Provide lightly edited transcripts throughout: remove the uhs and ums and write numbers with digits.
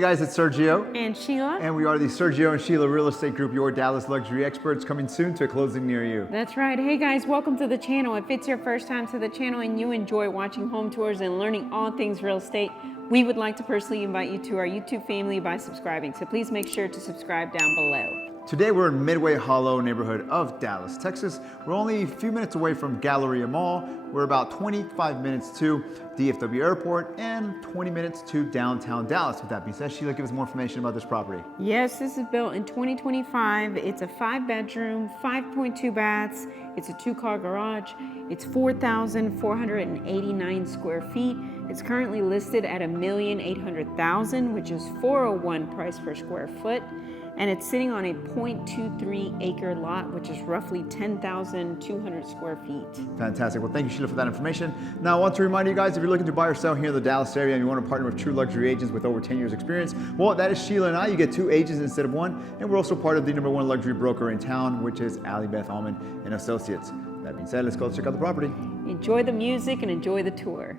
Hey guys, it's Sergio. And Sheila. And we are the Sergio and Sheila Real Estate Group, your Dallas luxury experts, coming soon to a closing near you. That's right. Hey guys, welcome to the channel. If it's your first time to the channel and you enjoy watching home tours and learning all things real estate, we would like to personally invite you to our YouTube family by subscribing. So please make sure to subscribe down below. Today we're in Midway Hollow neighborhood of Dallas, Texas. We're only a few minutes away from Galleria Mall. We're about 25 minutes to DFW Airport and 20 minutes to downtown Dallas. With that being said, Sheila, give us more information about this property. Yes, this is built in 2025. It's a 5-bedroom, 5.2 baths. It's a 2-car garage. It's 4,489 square feet. It's currently listed at $1,800,000, which is $401 price per square foot. And it's sitting on a 0.23 acre lot, which is roughly 10,200 square feet. Fantastic. Well, thank you, Sheila, for that information. Now, I want to remind you guys, if you're looking to buy or sell here in the Dallas area and you want to partner with true luxury agents with over 10 years experience, well, that is Sheila and I. You get 2 agents instead of 1. And we're also part of the #1 luxury broker in town, which is Ali Beth Alman and Associates. That being said, let's go check out the property. Enjoy the music and enjoy the tour.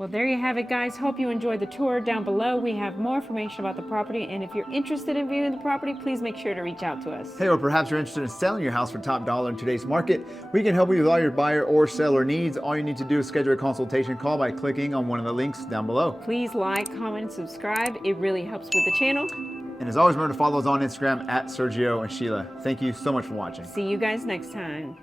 Well, there you have it, guys. Hope you enjoyed the tour. Down below, we have more information about the property, and if you're interested in viewing the property, please make sure to reach out to us. Hey, or perhaps you're interested in selling your house for top dollar in today's market. We can help you with all your buyer or seller needs. All you need to do is schedule a consultation call by clicking on one of the links down below. Please like, comment, and subscribe. It really helps with the channel. And as always, remember to follow us on Instagram at Sergio and Sheila. Thank you so much for watching. See you guys next time.